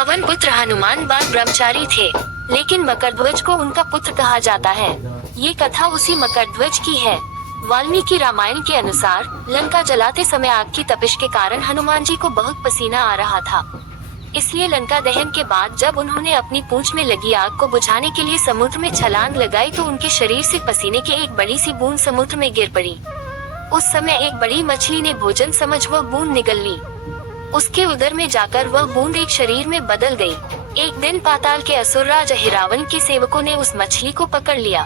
पवन पुत्र हनुमान बाल ब्रह्मचारी थे, लेकिन मकरध्वज को उनका पुत्र कहा जाता है। ये कथा उसी मकरध्वज की है। वाल्मीकि रामायण के अनुसार लंका जलाते समय आग की तपिश के कारण हनुमान जी को बहुत पसीना आ रहा था। इसलिए लंका दहन के बाद जब उन्होंने अपनी पूंछ में लगी आग को बुझाने के लिए समुद्र में छलांग लगाई तो उनके शरीर से पसीने की एक बड़ी सी बूंद समुद्र में गिर पड़ी। उस समय एक बड़ी मछली ने भोजन समझ वह बूंद निगल ली। उसके उदर में जाकर वह बूंद एक शरीर में बदल गई। एक दिन पाताल के असुरराज अहिरावण के सेवकों ने उस मछली को पकड़ लिया।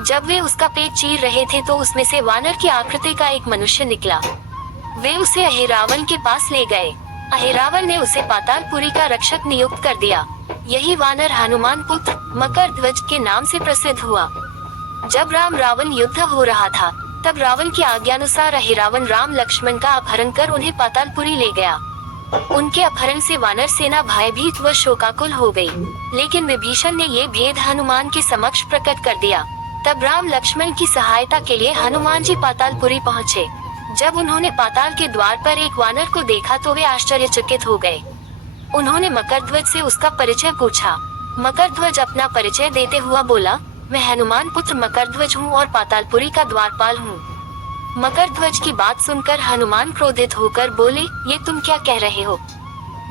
जब वे उसका पेट चीर रहे थे तो उसमें से वानर की आकृति का एक मनुष्य निकला। वे उसे अहिरावण के पास ले गए। अहिरावण ने उसे पातालपुरी का रक्षक नियुक्त कर दिया। यही वानर हनुमान पुत्र मकरध्वज के नाम से प्रसिद्ध हुआ। जब राम रावण युद्ध हो रहा था तब रावण की आज्ञानुसार अहिरावण राम लक्ष्मण का अपहरण कर उन्हें पातालपुरी ले गया। उनके अपहरण से वानर सेना भयभीत व शोकाकुल हो गई, लेकिन विभीषण ने ये भेद हनुमान के समक्ष प्रकट कर दिया। तब राम लक्ष्मण की सहायता के लिए हनुमान जी पातालपुरी पहुँचे। जब उन्होंने पाताल के द्वार पर एक वानर को देखा तो वे आश्चर्यचकित हो गए। उन्होंने मकरध्वज से उसका परिचय पूछा। मकरध्वज अपना परिचय देते हुआ बोला, मैं हनुमान पुत्र मकरध्वज हूँ और पातालपुरी का द्वारपाल हूँ। मकरध्वज की बात सुनकर हनुमान क्रोधित होकर बोले, ये तुम क्या कह रहे हो?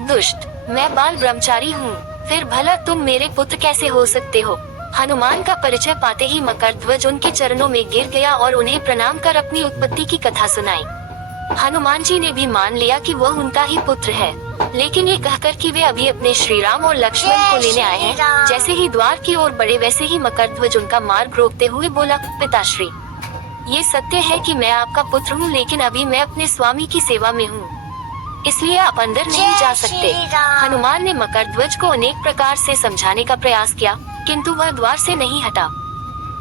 दुष्ट, मैं बाल ब्रह्मचारी हूँ, फिर भला तुम मेरे पुत्र कैसे हो सकते हो? हनुमान का परिचय पाते ही मकरध्वज उनके चरणों में गिर गया और उन्हें प्रणाम कर अपनी उत्पत्ति की कथा सुनाई। हनुमान जी ने भी मान लिया कि वह उनका ही पुत्र है, लेकिन ये कहकर कि वे अभी अपने श्री राम और लक्ष्मण को लेने आए हैं। जैसे ही द्वार की ओर बढ़े वैसे ही मकरध्वज उनका मार्ग रोकते हुए बोला, पिताश्री, ये सत्य है कि मैं आपका पुत्र हूँ, लेकिन अभी मैं अपने स्वामी की सेवा में हूँ, इसलिए आप अंदर नहीं जा सकते। हनुमान ने मकरध्वज को अनेक प्रकार से समझाने का प्रयास किया, किंतु वह द्वार से नहीं हटा।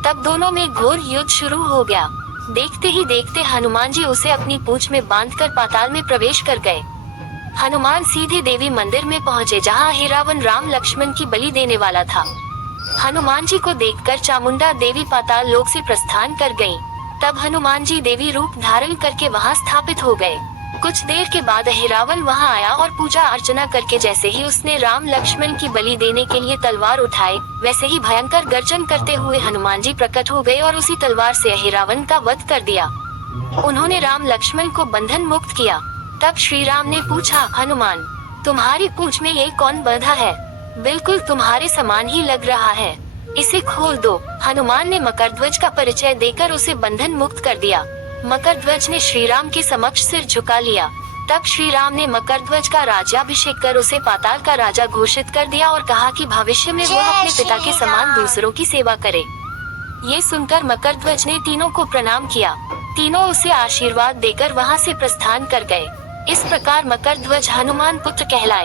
तब दोनों में घोर युद्ध शुरू हो गया। देखते ही देखते हनुमान जी उसे अपनी पूंछ में बांधकर पाताल में प्रवेश कर गए। हनुमान सीधे देवी मंदिर में पहुँचे, जहाँ अहिरावण राम लक्ष्मण की बलि देने वाला था। हनुमान जी को देखकर चामुंडा देवी पाताल लोक से प्रस्थान कर गयीं। तब हनुमान जी देवी रूप धारण करके वहाँ स्थापित हो गए। कुछ देर के बाद अहिरावण वहाँ आया और पूजा अर्चना करके जैसे ही उसने राम लक्ष्मण की बलि देने के लिए तलवार उठाई, वैसे ही भयंकर गर्जन करते हुए हनुमान जी प्रकट हो गए और उसी तलवार से अहिरावण का वध कर दिया। उन्होंने राम लक्ष्मण को बंधन मुक्त किया। तब श्री राम ने पूछा, हनुमान, तुम्हारी पूंछ में ये कौन बंधा है? बिल्कुल तुम्हारे समान ही लग रहा है, इसे खोल दो। हनुमान ने मकरध्वज का परिचय देकर उसे बंधन मुक्त कर दिया। मकरध्वज ने श्री राम के समक्ष सिर झुका लिया। तब श्री राम ने मकरध्वज का राज्याभिषेक कर उसे पाताल का राजा घोषित कर दिया और कहा कि भविष्य में वह अपने पिता के समान दूसरों की सेवा करे। ये सुनकर मकरध्वज ने तीनों को प्रणाम किया। तीनों उसे आशीर्वाद देकर वहाँ से प्रस्थान कर गए। इस प्रकार मकरध्वज हनुमान पुत्र कहलाए।